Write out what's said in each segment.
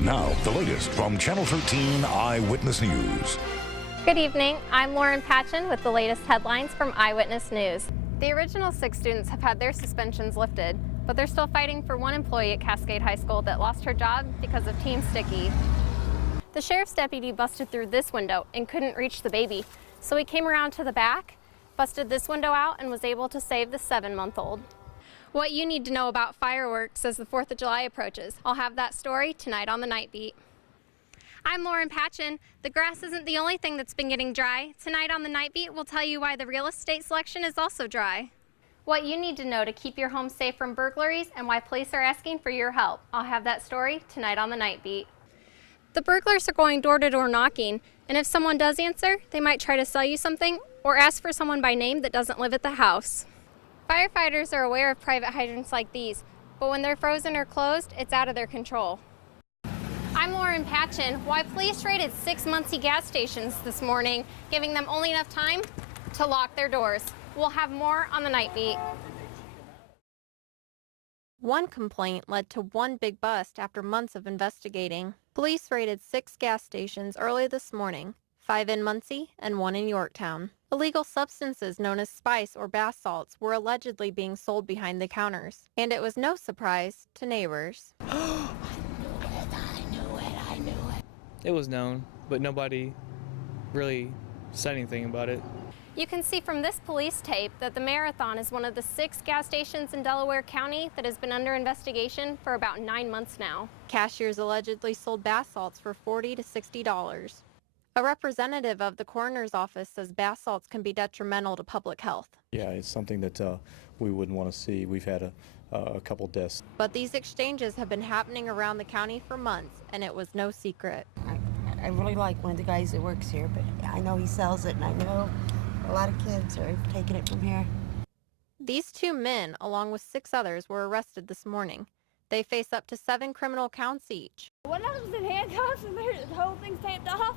Now, the latest from Channel 13 Eyewitness News. Good evening. I'm Lauren Patchen with the latest headlines from Eyewitness News. The original 6 students have had their suspensions lifted, but they're still fighting for one employee at Cascade High School that lost her job because of Team Sticky. The sheriff's deputy busted through this window and couldn't reach the baby, so he came around to the back, busted this window out, and was able to save the 7-month-old. What you need to know about fireworks as the 4th of July approaches. I'll have that story tonight on the Night Beat. I'm Lauren Patchen. The grass isn't the only thing that's been getting dry. Tonight on the Night Beat, we'll tell you why the real estate selection is also dry. What you need to know to keep your home safe from burglaries and why police are asking for your help. I'll have that story tonight on the Night Beat. The burglars are going door-to-door knocking, and if someone does answer, they might try to sell you something or ask for someone by name that doesn't live at the house. Firefighters are aware of private hydrants like these, but when they're frozen or closed, it's out of their control. I'm Lauren Patchen. Why police raided 6 Muncie gas stations this morning, giving them only enough time to lock their doors. We'll have more on the Night Beat. One complaint led to one big bust after months of investigating. Police raided 6 gas stations early this morning, 5 in Muncie and 1 in Yorktown. Illegal substances known as spice or bath salts were allegedly being sold behind the counters, and it was no surprise to neighbors. I knew it. It was known, but nobody really said anything about it. You can see from this police tape that the Marathon is one of the 6 gas stations in Delaware County that has been under investigation for about 9 months now. Cashiers allegedly sold bath salts for $40 to $60. A representative of the coroner's office says bath salts can be detrimental to public health. Yeah, it's something that we wouldn't want to see. We've had a couple deaths. But these exchanges have been happening around the county for months, and it was no secret. I really like one of the guys that works here, but I know he sells it, and I know a lot of kids are taking it from here. These 2 men, along with 6 others, were arrested this morning. They face up to 7 criminal counts each. What happens in handcuffs and the whole thing's taped off?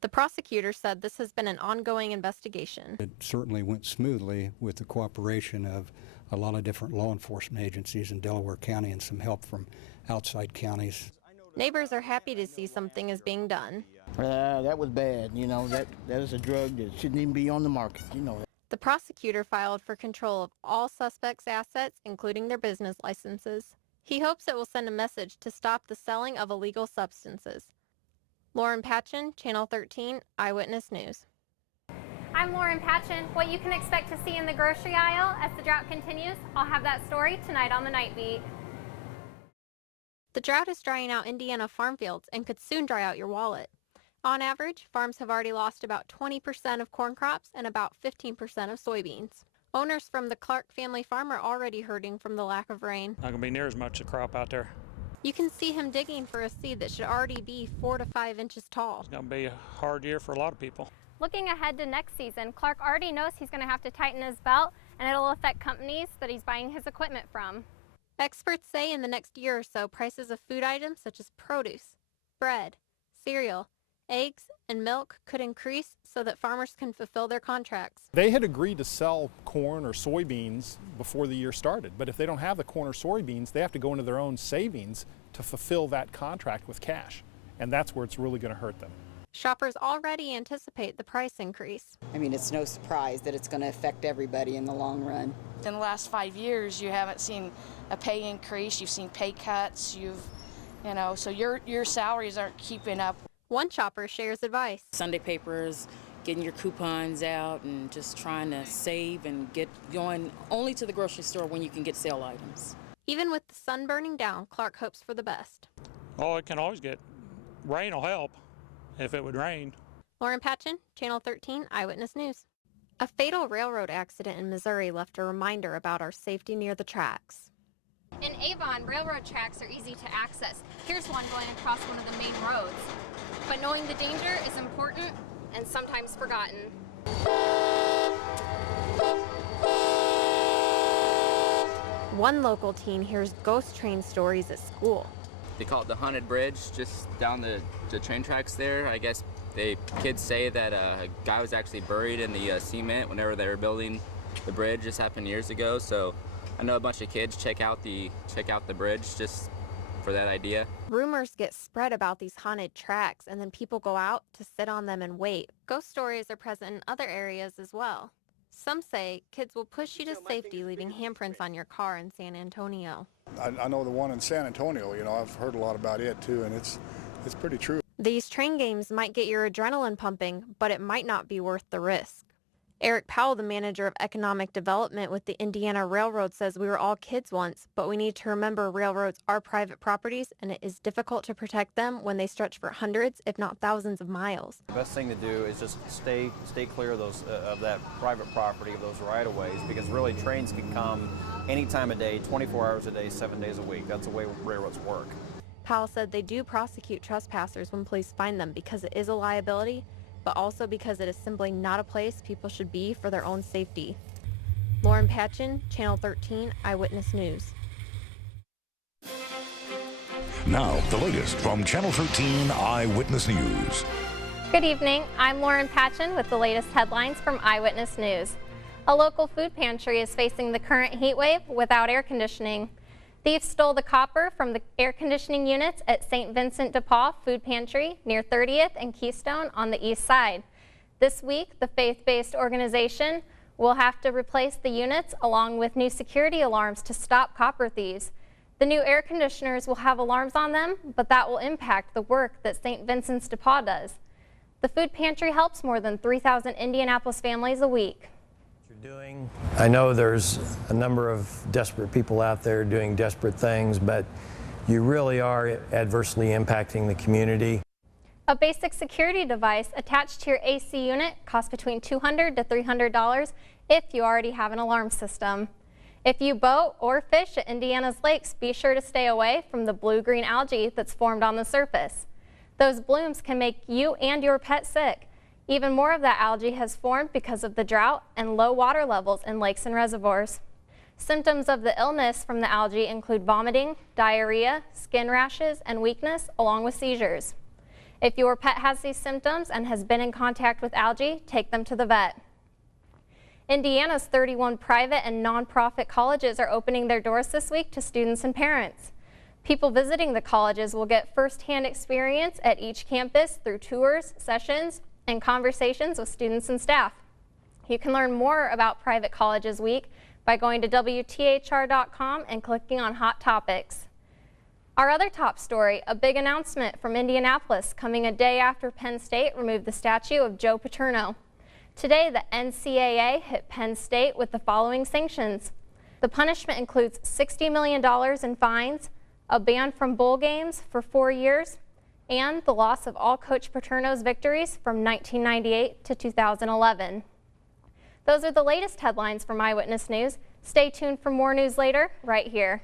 The prosecutor said this has been an ongoing investigation. It certainly went smoothly with the cooperation of a lot of different law enforcement agencies in Delaware County and some help from outside counties. Neighbors are happy to see something is being done. That was bad. You know, that is a drug that shouldn't even be on the market. You know that. The prosecutor filed for control of all suspects' assets, including their business licenses. He hopes it will send a message to stop the selling of illegal substances. Lauren Patchen, Channel 13 Eyewitness News. I'm Lauren Patchen. What you can expect to see in the grocery aisle as the drought continues, I'll have that story tonight on the Night Beat. The drought is drying out Indiana farm fields and could soon dry out your wallet. On average, farms have already lost about 20% of corn crops and about 15% of soybeans. Owners from the Clark family farm are already hurting from the lack of rain. Not going to be near as much a crop out there. You can see him digging for a seed that should already be 4 to 5 inches tall. It's going to be a hard year for a lot of people. Looking ahead to next season, Clark already knows he's going to have to tighten his belt, and it'll affect companies that he's buying his equipment from. Experts say in the next year or so, prices of food items such as produce, bread, cereal, eggs, and milk could increase so that farmers can fulfill their contracts. They had agreed to sell corn or soybeans before the year started, but if they don't have the corn or soybeans, they have to go into their own savings to fulfill that contract with cash, and that's where it's really going to hurt them. Shoppers already anticipate the price increase. I mean, it's no surprise that it's going to affect everybody in the long run. In the last 5 years, you haven't seen a pay increase, you've seen pay cuts, so your salaries aren't keeping up. One shopper shares advice. Sunday papers, getting your coupons out, and just trying to save and get going only to the grocery store when you can get sale items. Even with the sun burning down, Clark hopes for the best. Oh, it can always get, rain will help if it would rain. Lauren Patchen, Channel 13 Eyewitness News. A fatal railroad accident in Missouri left a reminder about our safety near the tracks. In Avon, railroad tracks are easy to access. Here's one going across one of the main roads. But knowing the danger is important and sometimes forgotten. One local teen hears ghost train stories at school. They call it the Haunted Bridge, just down the train tracks there. I guess kids say that a guy was actually buried in the cement whenever they were building the bridge. This happened years ago, so I know a bunch of kids check out the bridge just for that idea. Rumors get spread about these haunted tracks, and then people go out to sit on them and wait. Ghost stories are present in other areas as well. Some say kids will push you to safety, leaving handprints on your car in San Antonio. I know the one in San Antonio, you know, I've heard a lot about it too, and it's pretty true. These train games might get your adrenaline pumping, but it might not be worth the risk. Eric Powell, the manager of economic development with the Indiana Railroad, says we were all kids once, but we need to remember railroads are private properties, and it is difficult to protect them when they stretch for hundreds, if not thousands of miles. The best thing to do is just stay clear of those of that private property, of those right-of-ways, because really trains can come any time of day, 24 hours a day, 7 days a week. That's the way railroads work. Powell said they do prosecute trespassers when police find them because it is a liability, but also because it is simply not a place people should be for their own safety. Lauren Patchen, Channel 13 Eyewitness News. Now, the latest from Channel 13 Eyewitness News. Good evening. I'm Lauren Patchen with the latest headlines from Eyewitness News. A local food pantry is facing the current heat wave without air conditioning. Thieves stole the copper from the air conditioning units at St. Vincent de Paul Food Pantry near 30th and Keystone on the east side. This week, the faith-based organization will have to replace the units along with new security alarms to stop copper thieves. The new air conditioners will have alarms on them, but that will impact the work that St. Vincent's de Paul does. The food pantry helps more than 3,000 Indianapolis families a week. Doing. I know there's a number of desperate people out there doing desperate things, but you really are adversely impacting the community. A basic security device attached to your AC unit costs between $200 to $300 if you already have an alarm system. If you boat or fish at Indiana's lakes, be sure to stay away from the blue-green algae that's formed on the surface. Those blooms can make you and your pet sick. Even more of that algae has formed because of the drought and low water levels in lakes and reservoirs. Symptoms of the illness from the algae include vomiting, diarrhea, skin rashes, and weakness, along with seizures. If your pet has these symptoms and has been in contact with algae, take them to the vet. Indiana's 31 private and nonprofit colleges are opening their doors this week to students and parents. People visiting the colleges will get first-hand experience at each campus through tours, sessions, and conversations with students and staff. You can learn more about Private Colleges Week by going to WTHR.com and clicking on Hot Topics. Our other top story, a big announcement from Indianapolis coming a day after Penn State removed the statue of Joe Paterno. Today, the NCAA hit Penn State with the following sanctions. The punishment includes $60 million in fines, a ban from bowl games for 4 years, and the loss of all Coach Paterno's victories from 1998 to 2011. Those are the latest headlines from Eyewitness News. Stay tuned for more news later, right here.